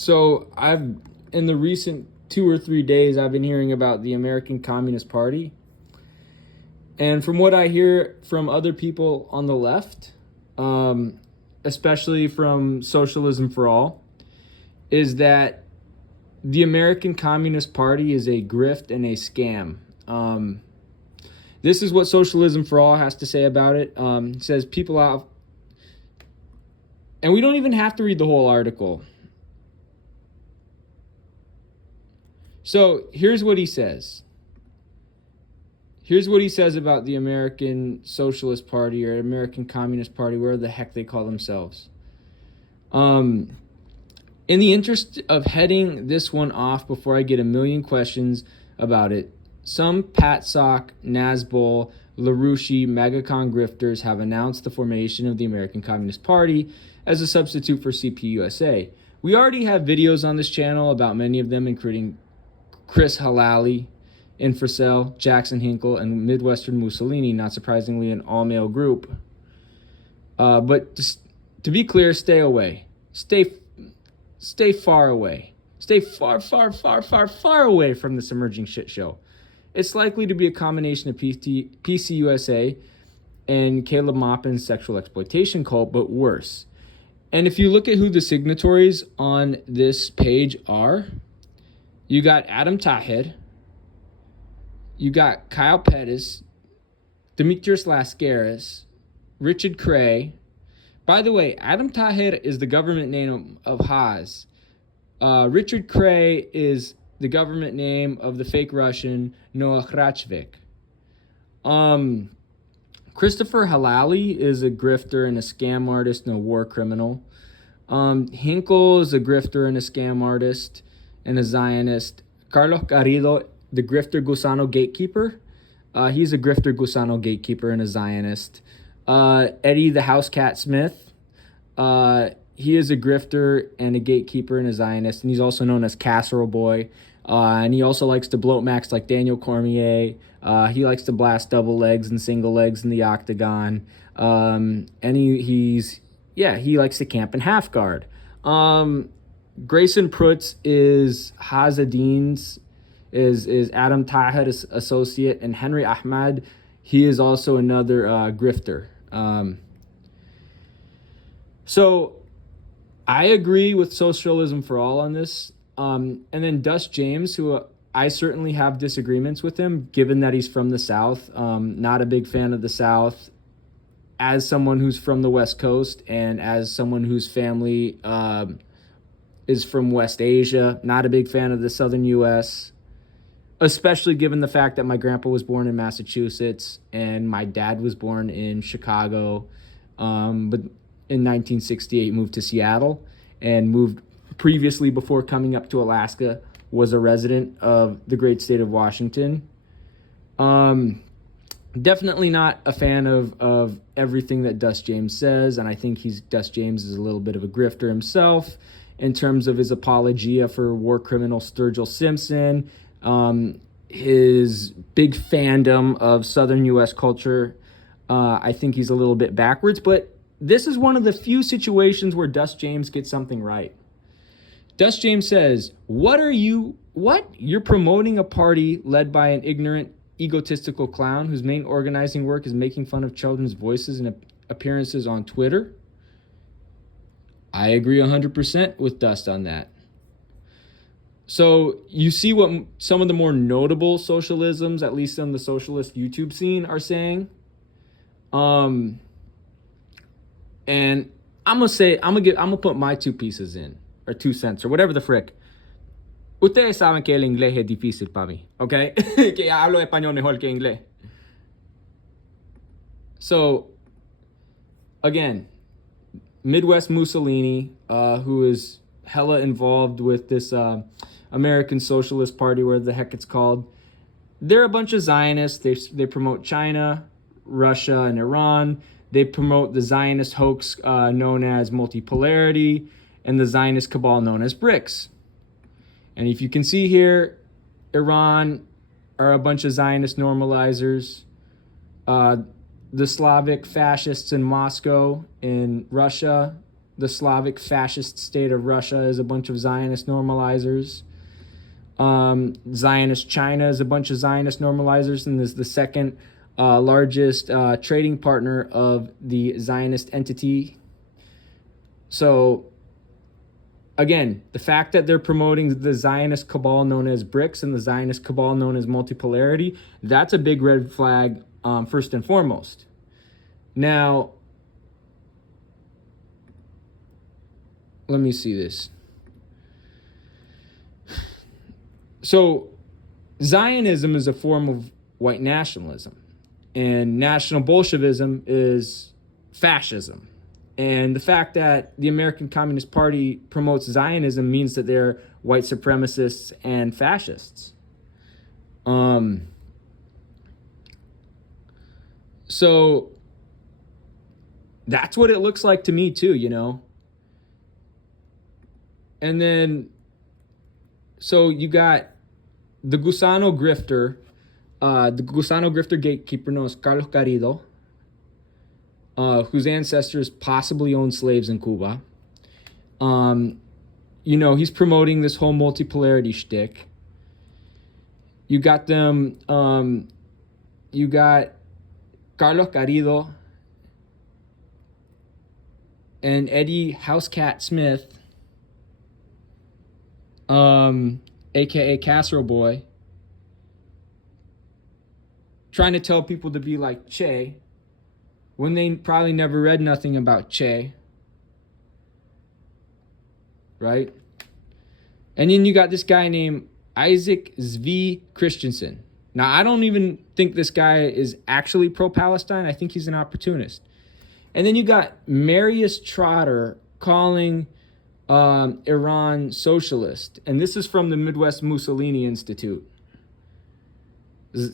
So in the recent 2 or 3 days, I've been hearing about the American Communist Party. And from what I hear from other people on the left, especially from Socialism for All, is that the American Communist Party is a grift and a scam. This is what Socialism for All has to say about it. It says people out, and we don't even have to read the whole article. So here's what he says. Here's what he says about the American Socialist Party or American Communist Party, where the heck they call themselves. In the interest of heading this one off before I get a million questions about it, some Patsock, Nazbol, LaRouche, MegaCon grifters have announced the formation of the American Communist Party as a substitute for CPUSA. We already have videos on this channel about many of them, including Chris Halali, Infracell, Jackson Hinkle, and Midwestern Mussolini, not surprisingly an all-male group. But to be clear, stay away. Stay far away. Stay far away from this emerging shit show. It's likely to be a combination of PCUSA and Caleb Maupin's sexual exploitation cult, but worse. And if you look at who the signatories on this page are, you got Adam Tahed, you got Kyle Pettis, Demetrius Lascaris, Richard Cray. By the way, Adam Tahed is the government name of Haas. Richard Cray is the government name of the fake Russian Noah Hrachvik. Christopher Halali is a grifter and a scam artist and a war criminal. Hinkle is a grifter and a scam artist and a Zionist. Carlos Garrido, the grifter Gusano gatekeeper. He's a grifter Gusano gatekeeper and a Zionist. Eddie the House Cat Smith. He is a grifter and a gatekeeper and a Zionist, and he's also known as Casserole Boy. And he also likes to bloat max like Daniel Cormier. He likes to blast double legs and single legs in the octagon. And he likes to camp in half guard. Grayson Prutz is Hazadin's, is Adam Tahed's associate, and Henry Ahmad, he is also another grifter. So I agree with Socialism for All on this. And then Dust James, who I certainly have disagreements with him, given that he's from the South. Not a big fan of the South. As someone who's from the West Coast and as someone whose family is from West Asia, not a big fan of the Southern U.S., especially given the fact that my grandpa was born in Massachusetts and my dad was born in Chicago, but in 1968 moved to Seattle and moved previously, before coming up to Alaska, was a resident of the great state of Washington. Definitely not a fan of everything that Dust James says, and I think Dust James is a little bit of a grifter himself in terms of his apologia for war criminal Sturgill Simpson, his big fandom of Southern U.S. culture. I think he's a little bit backwards, but this is one of the few situations where Dust James gets something right. Dust James says, You're promoting a party led by an ignorant, egotistical clown whose main organizing work is making fun of children's voices and appearances on Twitter? I agree 100% with Dust on that. So you see what some of the more notable socialisms, at least on the socialist YouTube scene, are saying. And I'm gonna put my 2 pieces in, or 2 cents, or whatever the frick. Ustedes saben que el inglés es difícil para mí, okay? Que hablo español mejor que inglés. So, again, Midwest Mussolini, who is hella involved with this American Socialist Party, where the heck it's called. They're a bunch of Zionists. They promote China, Russia, and Iran. They promote the Zionist hoax known as multipolarity and the Zionist cabal known as BRICS. And if you can see here, Iran are a bunch of Zionist normalizers. The Slavic fascists in Moscow, in Russia, the Slavic fascist state of Russia is a bunch of Zionist normalizers. Zionist China is a bunch of Zionist normalizers, and is the second largest trading partner of the Zionist entity. So, again, the fact that they're promoting the Zionist cabal known as BRICS and the Zionist cabal known as multipolarity, that's a big red flag, first and foremost. Now, let me see this. So, Zionism is a form of white nationalism, and National Bolshevism is fascism. And the fact that the American Communist Party promotes Zionism means that they're white supremacists and fascists. So that's what it looks like to me too, you know. And then, so you got the Gusano grifter, gatekeeper known as Carlos Garrido, whose ancestors possibly owned slaves in Cuba. You know, he's promoting this whole multipolarity shtick. You got them, you got Carlos Garrido and Eddie Housecat Smith, aka Casserole Boy, trying to tell people to be like Che when they probably never read nothing about Che, right? And then you got this guy named Isaac Zvi Christensen. Now, I don't even think this guy is actually pro-Palestine. I think he's an opportunist. And then you got Marius Trotter calling Iran socialist. And this is from the Midwest Mussolini Institute.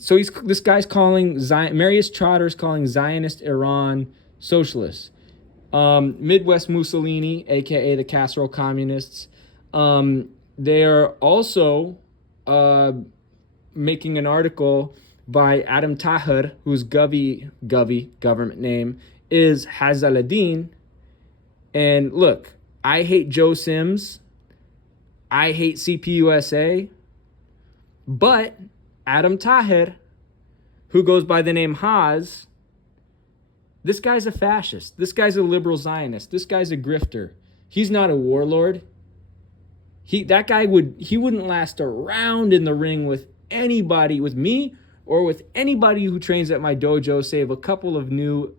So this guy's calling, Marius Trotter is calling Zionist Iran socialist. Midwest Mussolini, aka the Casserole Communists, they are also making an article by Adam Tahir, whose Govy government name is Hazaladdin. And look, I hate Joe Sims. I hate CPUSA. But Adam Tahir, who goes by the name Haz, this guy's a fascist. This guy's a liberal Zionist. This guy's a grifter. He's not a warlord. He wouldn't last a round in the ring with anybody, with me, or with anybody who trains at my dojo, save a couple of new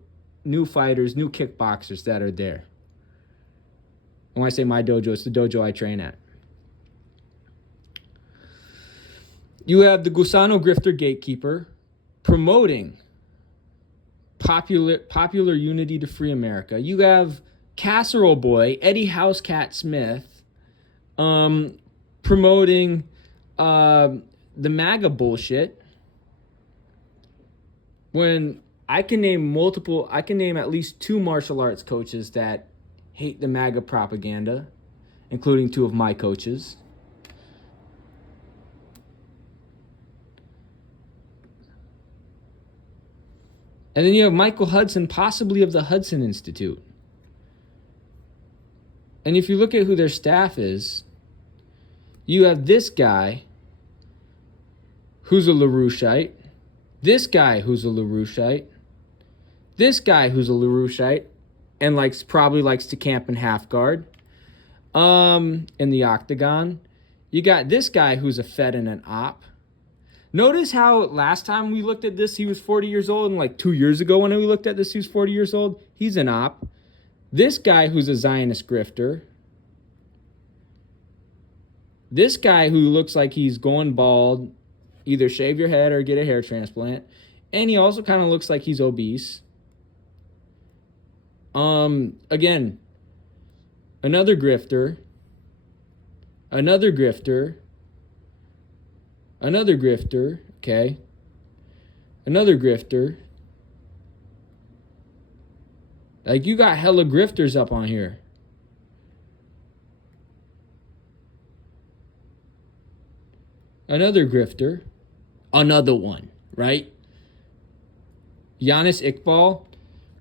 fighters, new kickboxers that are there. And when I say my dojo, it's the dojo I train at. You have the Gusano Grifter Gatekeeper promoting popular unity to free America. You have Casserole Boy, Eddie Housecat Smith, promoting the MAGA bullshit. When I can name at least 2 martial arts coaches that hate the MAGA propaganda, including 2 of my coaches. And then you have Michael Hudson, possibly of the Hudson Institute. And if you look at who their staff is, you have this guy who's a LaRoucheite, this guy who's a LaRoucheite, this guy who's a LaRoucheite, and probably likes to camp in half guard, in the octagon. You got this guy who's a Fed and an op. Notice how last time we looked at this, he was 40 years old, and 2 years ago when we looked at this, he was 40 years old. He's an op. This guy who's a Zionist grifter. This guy who looks like he's going bald, either shave your head or get a hair transplant. And he also kind of looks like he's obese. Again, another grifter. Another grifter, okay? Another grifter. You got hella grifters up on here. Another grifter. Another one, right? Giannis Iqbal.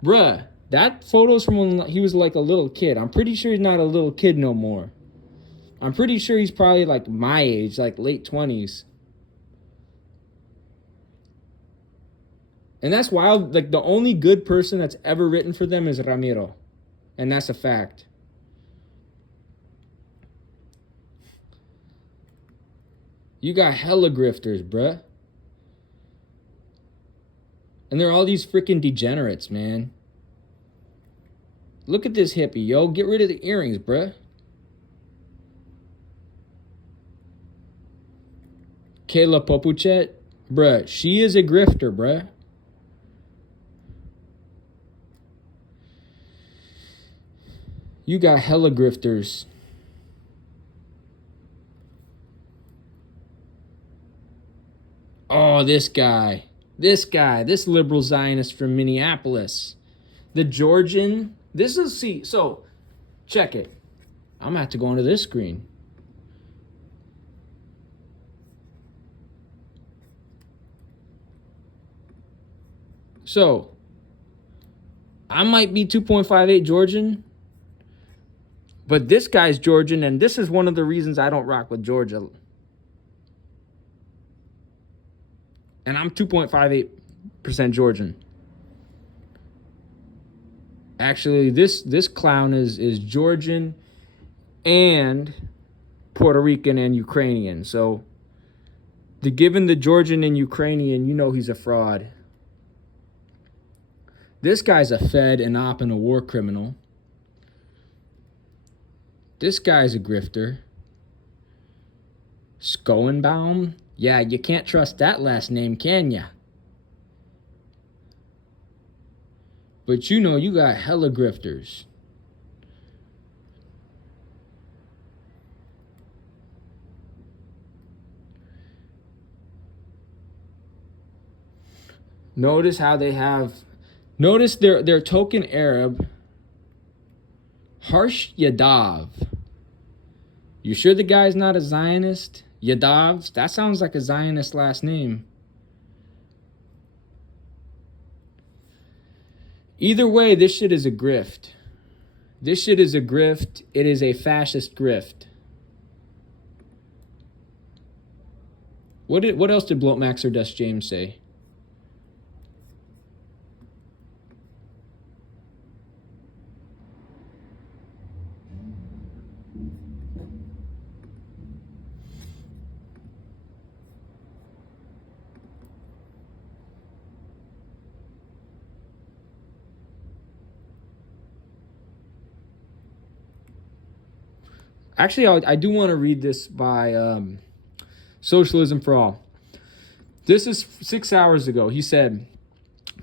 Bruh, That photo's from when he was like a little kid. I'm pretty sure he's not a little kid no more. I'm pretty sure he's probably like my age, like late 20s. And that's wild. Like, the only good person that's ever written for them is Ramiro. And that's a fact. You got hella grifters, bruh. And they're all these freaking degenerates, man. Look at this hippie, yo. Get rid of the earrings, bruh. Kayla Popuchet, bruh. She is a grifter, bruh. You got hella grifters. Oh, this liberal Zionist from Minneapolis. The Georgian, so check it. I'm gonna have to go into this screen. So, I might be 2.58 Georgian, but this guy's Georgian, and this is one of the reasons I don't rock with Georgia. And I'm 2.58% Georgian. Actually, this clown is Georgian and Puerto Rican and Ukrainian. So, given the Georgian and Ukrainian, you know he's a fraud. This guy's a Fed, an op, and a war criminal. This guy's a grifter. Schoenbaum? Yeah, you can't trust that last name, can ya? But you know you got hella grifters. Notice how they have... Notice their token Arab, Harsh Yadav. You sure the guy's not a Zionist? Yadav? That sounds like a Zionist last name. Either way, this shit is a grift. This shit is a grift. It is a fascist grift. What else did Bloatmax or Dust James say? Actually, I do want to read this by Socialism for All. This is 6 hours ago. He said,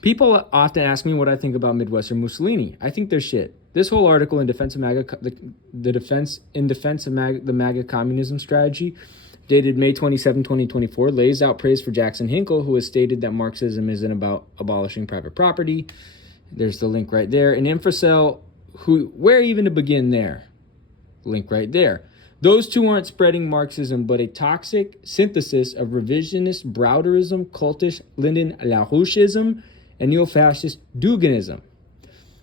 people often ask me what I think about Midwestern Mussolini. I think they're shit. This whole article in defense of MAGA, the MAGA communism strategy, dated May 27, 2024, lays out praise for Jackson Hinkle, who has stated that Marxism isn't about abolishing private property. There's the link right there. An infocell, where even to begin there? Link right there. Those two aren't spreading Marxism, but a toxic synthesis of revisionist Browderism, cultish Lyndon LaRoucheism, and neo-fascist Duganism.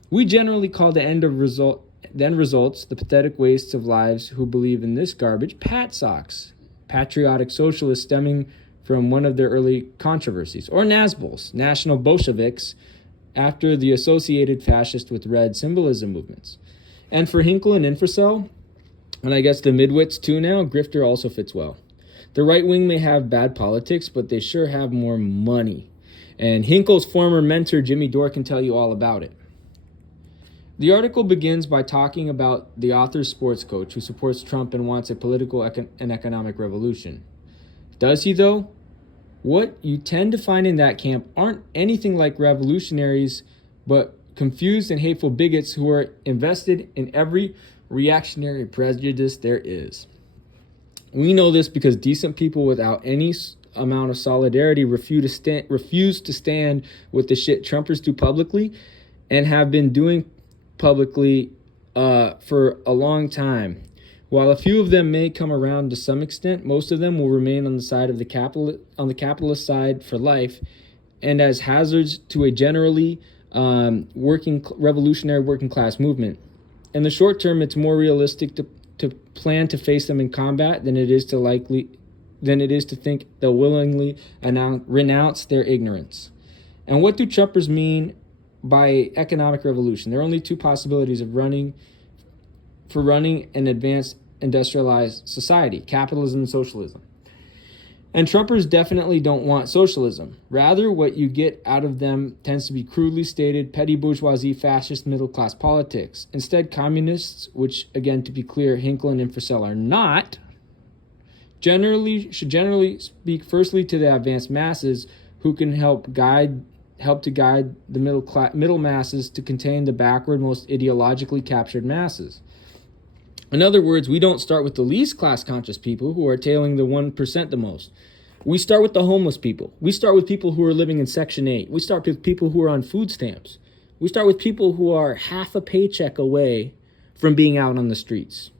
We generally call the end results, the pathetic wastes of lives who believe in this garbage, PATSOCs, patriotic socialists stemming from one of their early controversies, or NASBOLs, National Bolsheviks, after the associated fascist with red symbolism movements. And for Hinkle and Infracell, and I guess the midwits too now, grifter also fits well. The right wing may have bad politics, but they sure have more money. And Hinkle's former mentor, Jimmy Dore, can tell you all about it. The article begins by talking about the author's sports coach who supports Trump and wants a political and economic revolution. Does he, though? What you tend to find in that camp aren't anything like revolutionaries, but confused and hateful bigots who are invested in every reactionary prejudice there is. We know this because decent people without any amount of solidarity refuse to stand with the shit Trumpers do publicly and have been doing publicly for a long time. While a few of them may come around to some extent, most of them will remain on the side of the capitalist side for life, and as hazards to a generally revolutionary working class movement. In the short term, it's more realistic to plan to face them in combat than it is to think they'll willingly renounce their ignorance. And what do Trumpers mean by economic revolution? There are only two possibilities of running an advanced industrialized society: capitalism and socialism. And Trumpers definitely don't want socialism. Rather, what you get out of them tends to be crudely stated petty bourgeoisie, fascist, middle-class politics. Instead, communists, which, again, to be clear, Hinkle and Infracell are not, should generally speak firstly to the advanced masses who can help to guide the middle masses to contain the backward, most ideologically captured masses. In other words, we don't start with the least class conscious people who are tailing the 1% the most. We start with the homeless people. We start with people who are living in Section 8. We start with people who are on food stamps. We start with people who are half a paycheck away from being out on the streets.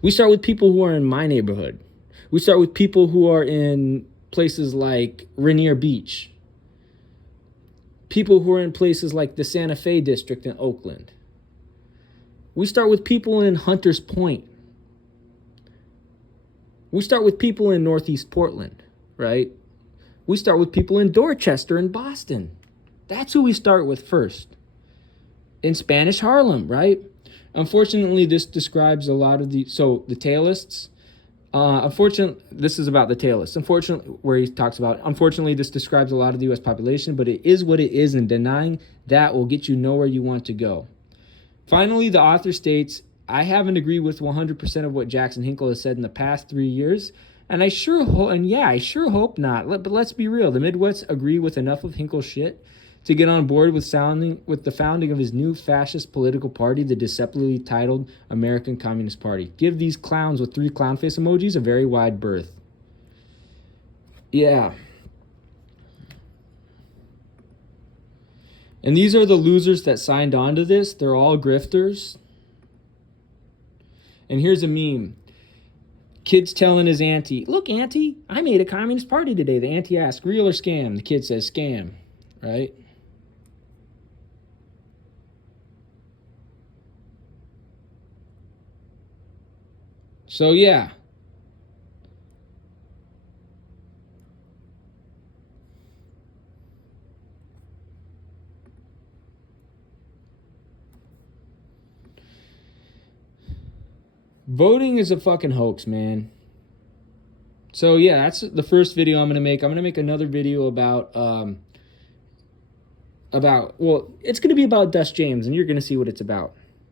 We start with people who are in my neighborhood. We start with people who are in places like Rainier Beach. People who are in places like the Santa Fe district in Oakland. We start with people in Hunters Point. We start with people in Northeast Portland, right? We start with people in Dorchester and Boston. That's who we start with first. In Spanish Harlem, right? Unfortunately, this describes a lot of the Tailists. This is about the Tailists. Unfortunately, this describes a lot of the U.S. population, but it is what it is, and denying that will get you nowhere you want to go. Finally, the author states, I haven't agreed with 100% of what Jackson Hinkle has said in the past 3 years, and I sure hope not. But let's be real. The Midwest agree with enough of Hinkle's shit to get on board with the founding of his new fascist political party, the deceptively titled American Communist Party. Give these clowns with 3 clown face emojis a very wide berth. Yeah. And these are the losers that signed on to this. They're all grifters. And here's a meme. Kid's telling his auntie, look, auntie, I made a communist party today. The auntie asks, real or scam? The kid says, scam, right? So, yeah. Voting is a fucking hoax, man. So yeah, that's the first video I'm going to make. I'm going to make another video about it's going to be about Dust James, and you're going to see what it's about.